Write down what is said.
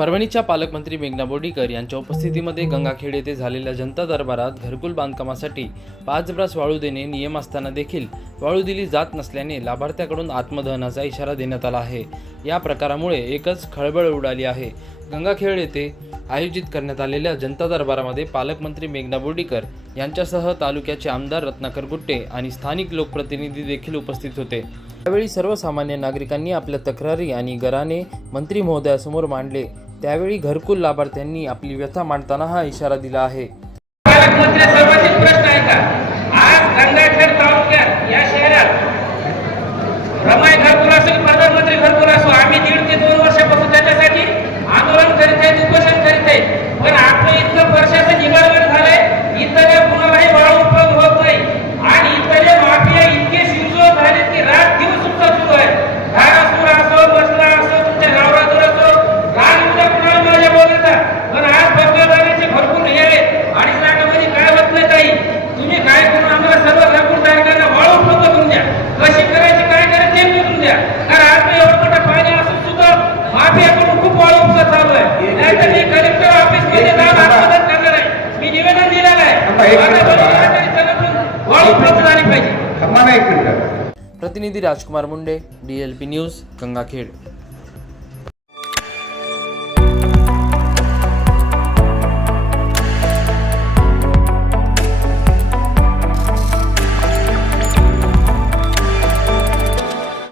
परभणीच्या पालकमंत्री मेघना बोर्डीकर यांच्या उपस्थितीमध्ये गंगाखेड येथे झालेल्या जनता दरबारात घरकुल बांधकामासाठी पाच ब्रास वाळू देणे नियम असताना देखील वाळू दिली जात नसल्याने लाभार्थ्याकडून आत्मदहनाचा इशारा देण्यात आला आहे. या प्रकारामुळे एकच खळबळ उडाली आहे. गंगाखेड येथे आयोजित करण्यात आलेल्या जनता दरबारामध्ये पालकमंत्री मेघना बोर्डीकर यांच्यासह तालुक्याचे आमदार रत्नाकर गुट्टे आणि स्थानिक लोकप्रतिनिधी देखील उपस्थित होते. त्यावेळी सर्वसामान्य नागरिकांनी आपल्या तक्रारी आणि गराने मंत्री महोदयासमोर मांडले. त्यावेळी घरकुल लाभार्थ्यांनी आपली व्यथा मांडताना हा इशारा दिला आहे. आज गंगाखेड तालुक्यात या शहरात प्रतिनिधी राजकुमार मुंडे डीएलपी न्यूज गंगाखेड।